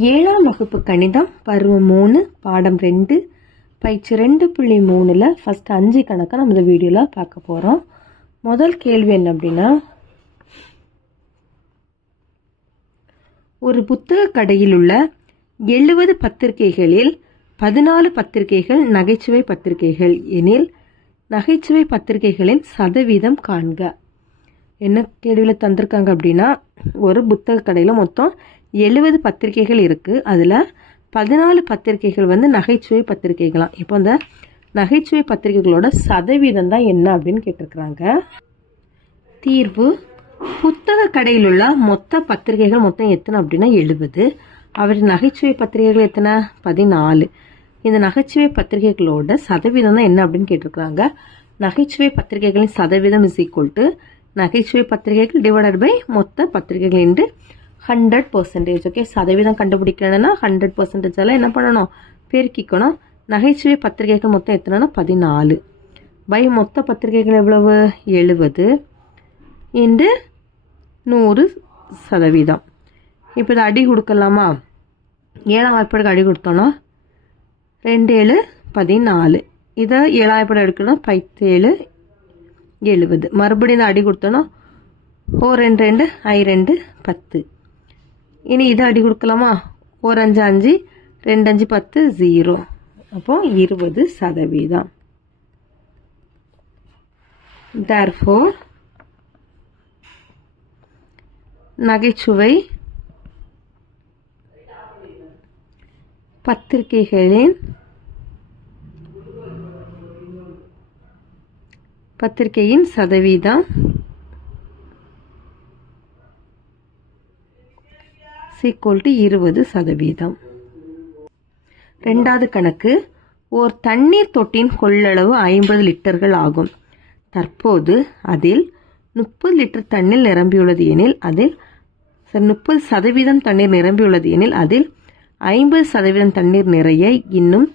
7ஆம் வகுப்பு கணிதம் பருவம் 3 பாடம் 2 பயிற்சி 2.3ல் ஃபர்ஸ்ட் 5 கணக்கை நம்ம இந்த வீடியோவில் பார்க்க போகிறோம். முதல் கேள்வி என்ன அப்படின்னா, ஒரு புத்தக கடையில் உள்ள 70 பத்திரிகைகளில் 14 பத்திரிகைகள் நகைச்சுவை பத்திரிகைகள் எனில் நகைச்சுவை பத்திரிகைகளின் சதவீதம் காண்க. என்ன கேள்வியில் தந்திருக்காங்க அப்படின்னா, ஒரு புத்தக கடையில் மொத்தம் 70 பத்திரிகைகள் இருக்குது. அதில் 14 பத்திரிகைகள் நகைச்சுவை பத்திரிகைகளாம். இப்போ அந்த நகைச்சுவை பத்திரிகைகளோட சதவீதம் தான் என்ன அப்படின்னு கேட்டிருக்கிறாங்க. தீர்வு: புத்தக கடையில் உள்ள மொத்த பத்திரிகைகள் மொத்தம் எத்தனை அப்படின்னா 70. அவரின் நகைச்சுவை பத்திரிகைகள் எத்தனை? 14. இந்த நகைச்சுவை பத்திரிகைகளோட சதவீதம் தான் என்ன அப்படின்னு கேட்டிருக்கிறாங்க. நகைச்சுவை பத்திரிகைகளின் சதவீதம் இஸ் ஈக்குவல் டு நகைச்சுவை பத்திரிகைகள் டிவைடட் பை மொத்த பத்திரிகைகள் இன்று 100%. ஓகே, சதவீதம் கண்டுபிடிக்கணும்னா 100% என்ன பண்ணணும்? பெருக்கிக்கணும். நகைச்சுவை பத்திரிகைகள் மொத்தம் எத்தனைனா 14 பை மொத்த பத்திரிகைகள் எவ்வளவு? 70 இன்று 100%. இப்போ இதை அடி கொடுக்கலாமா? 7ஆம் வாய்ப்பாடுக்கு அடி கொடுத்தோன்னா 2 7 14. இதை 7ஆம் வாய்ப்பாடு எடுக்கணும். 7 70. மறுபடியும் இதை அடி கொடுத்தோன்னா 4 2 2 I 2 10. இனி இதை அடி கொடுக்கலாமா? 4 5 5 2 5 10 0. அப்போ 20%. Therefore நகைச்சுவை பத்திரிகையின் சதவீதம் equal to 20%. ரெண்டாவது கணக்கு. ஓர் தண்ணீர் தொட்டியின் கொள்ளளவு 50 லிட்டர்கள் ஆகும். தற்போது அதில் 30 லிட்டர் தண்ணீர் நிரம்பியுள்ளது எனில் அதில் 30% தண்ணீர் நிரம்பியுள்ளது எனில் அதில் 50% தண்ணீர் நிறைய இன்னும்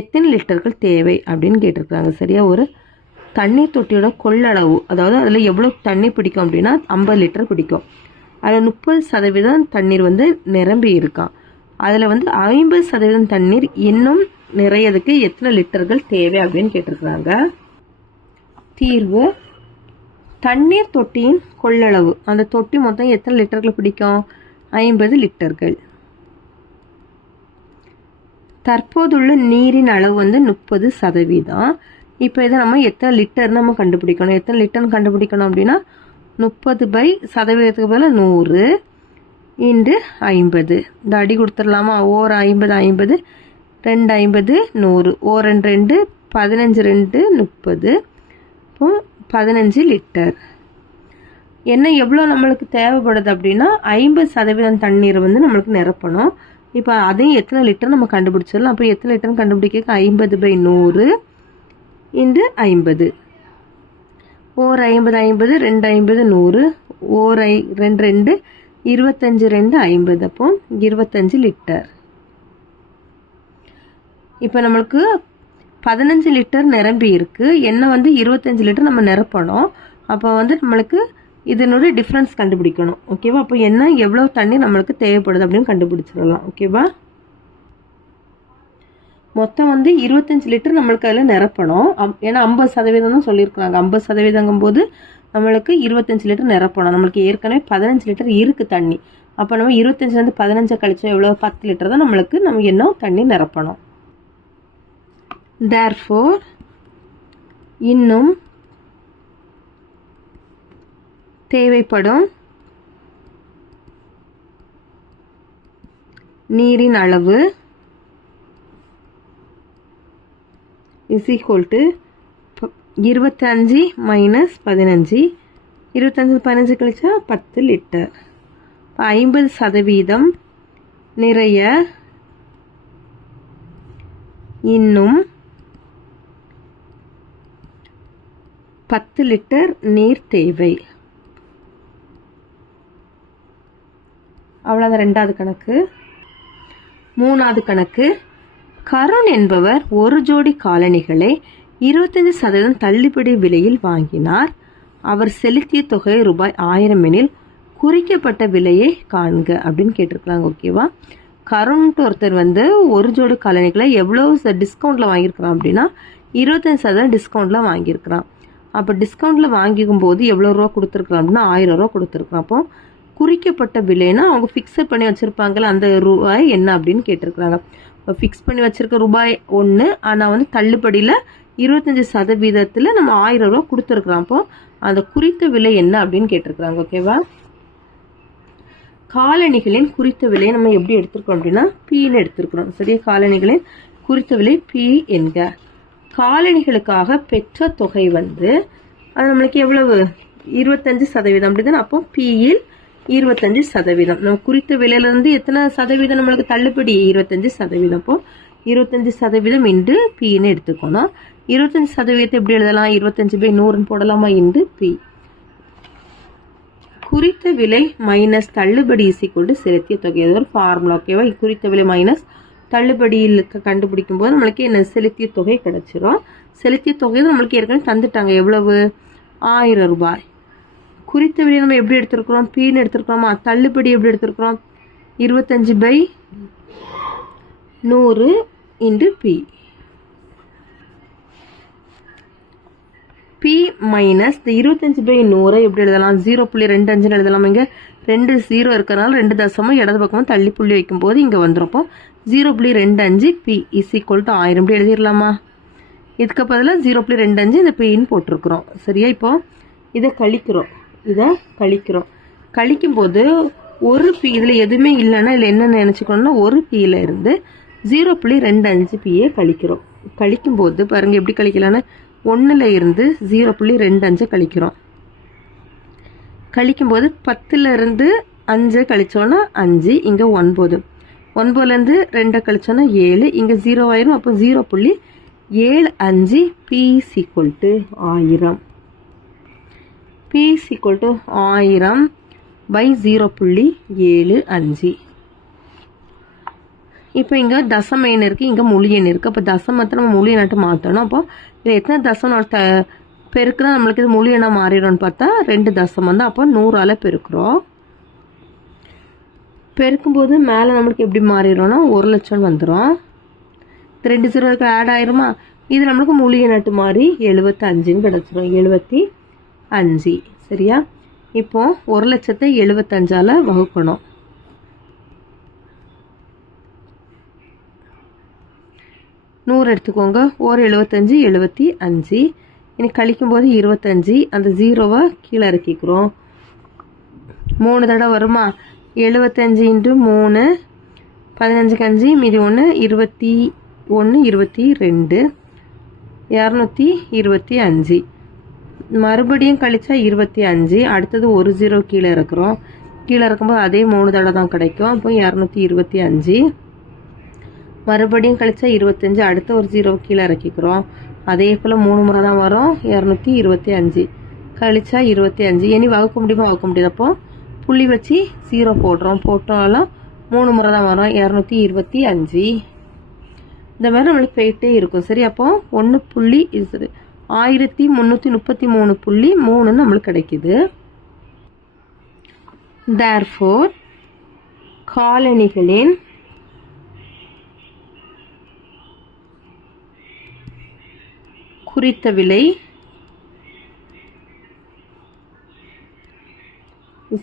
எத்தனை லிட்டர்கள் தேவை அப்படின்னு கேட்டிருக்காங்க. சரியா? ஒரு தண்ணீர் தொட்டியோட கொள்ளளவு, அதாவது அதில் எவ்வளோ தண்ணி பிடிக்கும் அப்படின்னா 50 லிட்டர் பிடிக்கும். அதில் 30% தண்ணீர் நிரம்பி இருக்கான். அதில் 50% தண்ணீர் இன்னும் நிறையதுக்கு எத்தனை லிட்டர்கள் தேவை அப்படின்னு கேட்டிருக்கிறாங்க. தீர்வு: தண்ணீர் தொட்டியின் கொள்ளளவு, அந்த தொட்டி மொத்தம் எத்தனை லிட்டர்கள் பிடிக்கும்? 50 லிட்டர்கள். தற்போதுள்ள நீரின் அளவு 30%. இப்போ இதை நம்ம எத்தனை லிட்டர்னு நம்ம கண்டுபிடிக்கணும். எத்தனை லிட்டர்னு கண்டுபிடிக்கணும் அப்படின்னா 30/100க்கு பதில் 100 இன்டு 50. இந்த அடி கொடுத்துடலாமா? ஓர் 50 50 2 50 100 ஓர் 2 2 15 2 30. இப்போ 15 லிட்டர். என்ன எவ்வளோ நம்மளுக்கு தேவைப்படுது அப்படின்னா 50% தண்ணீரை நம்மளுக்கு நிரப்பணும். இப்போ அதையும் எத்தனை லிட்டர் நம்ம கண்டுபிடிச்சிடலாம். அப்போ எத்தனை லிட்டர்னு கண்டுபிடிக்க 50/100 இன்டு 50. ஓர் 50 50 2 50 100 ஓர் 2 2 25 2 50. அப்போ 25 லிட்டர். இப்போ நம்மளுக்கு 15 லிட்டர் நிரம்பி இருக்கு. என்ன 25 லிட்டர் நம்ம நிரப்பணும். அப்போ நம்மளுக்கு இதனுடைய டிஃப்ரென்ஸ் கண்டுபிடிக்கணும். ஓகேவா? அப்போ என்ன எவ்வளோ தண்ணி நம்மளுக்கு தேவைப்படுது அப்படின்னு கண்டுபிடிச்சிடலாம். ஓகேவா? மொத்தம் 25 லிட்டர் நம்மளுக்கு அதில் நிரப்பணும். ஏன்னா 50% தான் சொல்லியிருக்கிறாங்க. 50%ங்கும் போது நம்மளுக்கு 25 லிட்டர் நிரப்பணும். நம்மளுக்கு ஏற்கனவே 15 லிட்டர் இருக்குது தண்ணி. அப்போ நம்ம 25 15 கழிச்சா எவ்வளோ? 10 லிட்டர் தான் நம்மளுக்கு நம்ம இன்னும் தண்ணி நிரப்பணும். Therefore இன்னும் தேவைப்படும் நீரின் அளவு is equal to 25 minus 15. 25 15 கழிச்சா 10 லிட்டர். 50% நிறைய இன்னும் 10 லிட்டர் நீர் தேவை. அவ்வளோதான் ரெண்டாவது கணக்கு. மூணாவது கணக்கு. கருண் என்பவர் ஒரு ஜோடி காலணிகளை 25% தள்ளுபடி விலையில் வாங்கினார். அவர் செலுத்திய தொகை ரூபாய் 1000 எனில் குறிக்கப்பட்ட விலையை காண்க அப்படின்னு கேட்டிருக்கிறாங்க. ஓகேவா? கருண்ட்டு ஒருத்தர் வந்து ஒரு ஜோடி காலணிகளை எவ்வளோ டிஸ்கவுண்ட்டில் வாங்கியிருக்கிறான் அப்படின்னா 25% டிஸ்கவுண்ட்டில் வாங்கியிருக்கிறான். அப்போ டிஸ்கவுண்ட்டில் வாங்கிக்கும் போது எவ்வளோ ரூபா கொடுத்துருக்குறான் அப்படின்னா 1000 ரூபா கொடுத்துருக்குறான். அப்போ குறிக்கப்பட்ட விலைன்னா அவங்க ஃபிக்ஸட் பண்ணி வச்சுருப்பாங்கல்ல அந்த ரூபாய் என்ன அப்படின்னு கேட்டிருக்கிறாங்க. இப்போ ஃபிக்ஸ் பண்ணி வச்சுருக்க ரூபாய் 1, ஆனால் வந்து தள்ளுபடியில் 25% நம்ம 1000 ரூபா கொடுத்துருக்குறோம். அப்போ அந்த குறித்த விலை என்ன அப்படின்னு கேட்டிருக்கிறாங்க. ஓகேவா? காலணிகளின் குறித்த விலையை நம்ம எப்படி எடுத்திருக்கோம் அப்படின்னா Pன்னு எடுத்திருக்கிறோம். சரியா? காலணிகளின் குறித்த விலை P என்க. காலணிகளுக்காக பெற்ற தொகை வந்து அது நம்மளுக்கு எவ்வளவு 25% அப்படிதான். அப்போ Pயில் 25%. நம்ம குறித்த விலையிலிருந்து எத்தனை சதவீதம் நம்மளுக்கு தள்ளுபடி 25%. அப்போ 25% இன்று Pன்னு எடுத்துக்கணும். 25% எப்படி எழுதலாம்? 25/100 போடலாமா? இன்று P. குறித்த விலை மைனஸ் தள்ளுபடி = செலுத்திய தொகை. அது ஒரு ஃபார்முலா. ஓகேவா? குறித்த விலை மைனஸ் தள்ளுபடியில் கண்டுபிடிக்கும் போது நம்மளுக்கு என்ன செலுத்திய தொகை கிடைச்சிரும். செலுத்திய தொகை நம்மளுக்கு ஏற்கனவே தந்துட்டாங்க. எவ்வளவு? 1000 ரூபாய். குறித்த விலை நம்ம எப்படி எடுத்திருக்கிறோம்? Pன்னு எடுத்திருக்கிறோமா? தள்ளுபடி எப்படி எடுத்திருக்கிறோம்? 25/100 இன்டு P. P மைனஸ் இந்த 25/100 எப்படி எழுதலாம்? 0.25 எழுதலாம். இங்கே 2 0 இருக்கிறனால 2 தசமும் இடது பக்கமும் தள்ளி புள்ளி வைக்கும் போது இங்கே வந்துருப்போ 0.25 P = 1000 இப்படி எழுதிடலாமா? இதுக்கு பதிலாக 0.25 இந்த Pன்னு போட்டிருக்கிறோம். சரியா? இப்போ இதை கழிக்கிறோம். கழிக்கும்போது ஒரு P இதில் எதுவுமே இல்லைன்னா இதில் என்ன நினச்சிக்கணும்னா ஒரு Pயில் இருந்து 0.25 Pயை கழிக்கிறோம். கழிக்கும்போது பாருங்கள் எப்படி கழிக்கலான்னு 1ல் இருந்து 0.25 கழிக்கிறோம். கழிக்கும்போது 10ல் இருந்து 5 கழிச்சோன்னா 5, இங்கே 9. 9லேருந்து 2 கழிச்சோன்னா 7, இங்கே 0 ஆயிரும். அப்போ 0.75 P = 1000. P = 1000/0.75. இப்போ இங்கே தசம எண் இருக்குது, இங்கே முழு எண் இருக்குது. அப்போ தசமத்தை நம்ம முழு எண்ணாட்டு மாற்றணும். அப்போ இதில் எத்தனை தசம் பெருக்குனா நம்மளுக்கு இது முழு எண்ணாக மாறிடும்னு பார்த்தா 2 தசமம் தான். அப்போ 100ஆல் பெருக்கிறோம். பெருக்கும்போது மேலே நம்மளுக்கு எப்படி மாறிடும்னா 1 லட்சம் வந்துடும். 2 0 ஆட் ஆயிருமா? இது நம்மளுக்கு முழு எண்ணாட்டு மாறி 75ன்னு கிடச்சிரும். 75. சரியா? இப்போ 1 லட்சத்தை 75ஆல் வகுக்கணும். 100 எடுத்துக்கோங்க. 75 75. இனி கழிக்கும்போது 25. அந்த 0வை கீழே இறக்கிக்கிறோம். 3 தடவை வருமா? 75 × 3 15 5 மீதி 1 21 22 225. மறுபடியும் கழிச்சா 25. அடுத்தது ஒரு 0 கீழே இறக்குறோம். கீழே இறக்கும்போது அதே 3 தடவை தான் கிடைக்கும். அப்போ 225. மறுபடியும் கழிச்சா 25. அடுத்த ஒரு 0 கீழே இறக்கிக்கிறோம். அதே போல் 3 முறை தான் வரும். 225 கழிச்சா 25. இனி வகுக்க முடியுமா? வகுக்க முடியாது. அப்போ புள்ளி வச்சு 0 போடுறோம். போட்டாலும் 3 முறை தான் வரும். 225. இந்த மாதிரி நம்மளுக்கு போயிட்டே இருக்கும். சரி? அப்போ 1333.3 நம்மளுக்கு கிடைக்குது. therefore காலணிகளின் குறித்த விலை =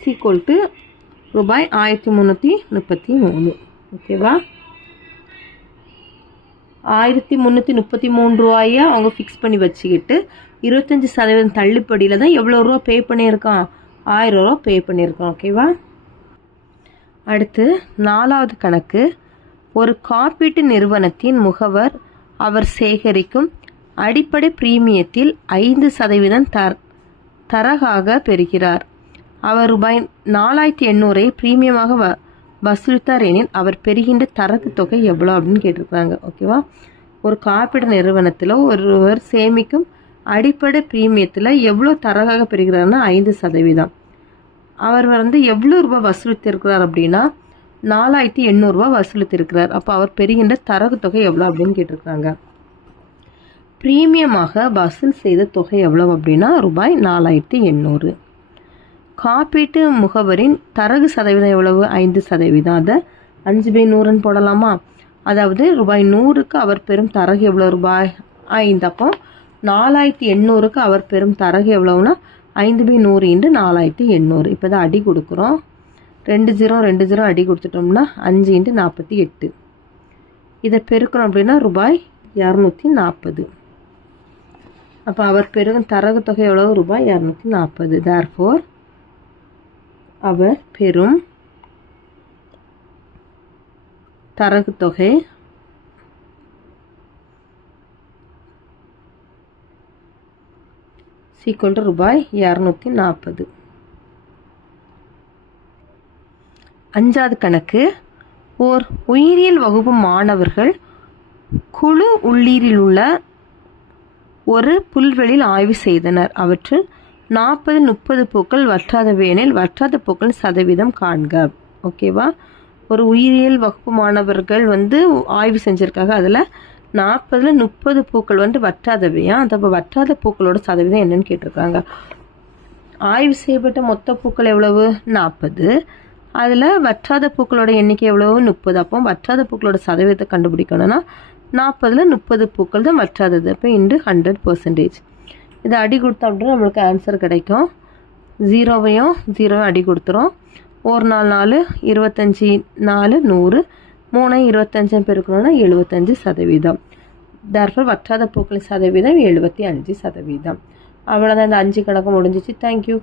ரூபாய் 1333. ஓகேவா? 1333 ரூபாயை அவங்க ஃபிக்ஸ் பண்ணி வச்சுக்கிட்டு 25% தள்ளுபடியில் தான் எவ்வளோ ரூபா பே பண்ணியிருக்கான்? 1000 ரூபா பே பண்ணியிருக்கான். ஓகேவா? அடுத்து 4வது கணக்கு. ஒரு காப்பீட்டு நிறுவனத்தின் முகவர் அவர் சேகரிக்கும் அடிப்படை பிரீமியத்தில் 5% தரகாக பெறுகிறார். அவர் ரூபாய் 4800 பிரீமியமாக வசூலித்தார் எனில் அவர் பெறுகின்ற தரகு தொகை எவ்வளோ அப்படின்னு கேட்டிருக்காங்க. ஓகேவா? ஒரு காப்பீடு நிறுவனத்தில் ஒருவர் சேமிக்கும் அடிப்படை பிரீமியத்தில் எவ்வளோ தரகாக பெறுகிறார்னா 5%. அவர் வந்து எவ்வளோ ரூபாய் வசூலித்திருக்கிறார் அப்படின்னா 4800 ரூபாய் வசூலித்திருக்கிறார். அப்போ அவர் பெறுகின்ற தரகு தொகை எவ்வளோ அப்படின்னு கேட்டிருக்காங்க. பிரீமியமாக வசூல் செய்த தொகை எவ்வளவு அப்படின்னா ரூபாய் 4800. காப்பீட்டு முகவரின் தரகு சதவீதம் எவ்வளவு? 5%. அதை 5/100ன்னு போடலாமா? அதாவது ரூபாய் 100க்கு அவர் பெறும் தரகு எவ்வளோ? ரூபாய் 5. அப்போ 4800க்கு அவர் பெறும் தரகு எவ்வளோன்னா 5/100 × 4800. இப்போ தான் அடி கொடுக்குறோம். 20 அடி கொடுத்துட்டோம்னா 5 × 48. இதை பெருக்கணும் அப்படின்னா ரூபாய் 240. அப்போ அவர் பெறும் தரகு தொகை எவ்வளவு? ரூபாய் 240. தேர்ஃபோர் அவர் பெறும் தரகு தொகை = ரூபாய் 240. 5வது கணக்கு. ஓர் உயிரியல் வகுப்பு மாணவர்கள் குழு உள்ளீரில் உள்ள ஒரு புல்வெளியில் ஆய்வு செய்தனர். அவற்றில் 40-30 பூக்கள் வற்றாதவை எனில் வற்றாத பூக்கள் சதவீதம் காண்க. ஓகேவா? ஒரு உயிரியல் வகுப்பு மாணவர்கள் ஆய்வு செஞ்சுருக்காங்க. அதில் 40-30 பூக்கள் வற்றாதவையா? அப்போ வற்றாத பூக்களோட சதவீதம் என்னன்னு கேட்டிருக்காங்க. ஆய்வு செய்யப்பட்ட மொத்த பூக்கள் எவ்வளவு? 40. அதில் வற்றாத பூக்களோட எண்ணிக்கை எவ்வளவு? 30. அப்போ வற்றாத பூக்களோட சதவீதத்தை கண்டுபிடிக்கணும்னா 40-30 பூக்கள் தான் வற்றாதது. அப்போ × 100%. இதை அடி கொடுத்தோம் அப்படின்னா நம்மளுக்கு ஆன்சர் கிடைக்கும். 0 அடி கொடுத்துரும். 1 4 25 4 100. 3 25 பெருக்கணும்னா 75%. தர்ஃபோர் வற்றாத பூக்களின் சதவீதம் 75%. அவ்வளோதான். இந்த 5 கணக்கு முடிஞ்சிச்சு. தேங்க்யூ.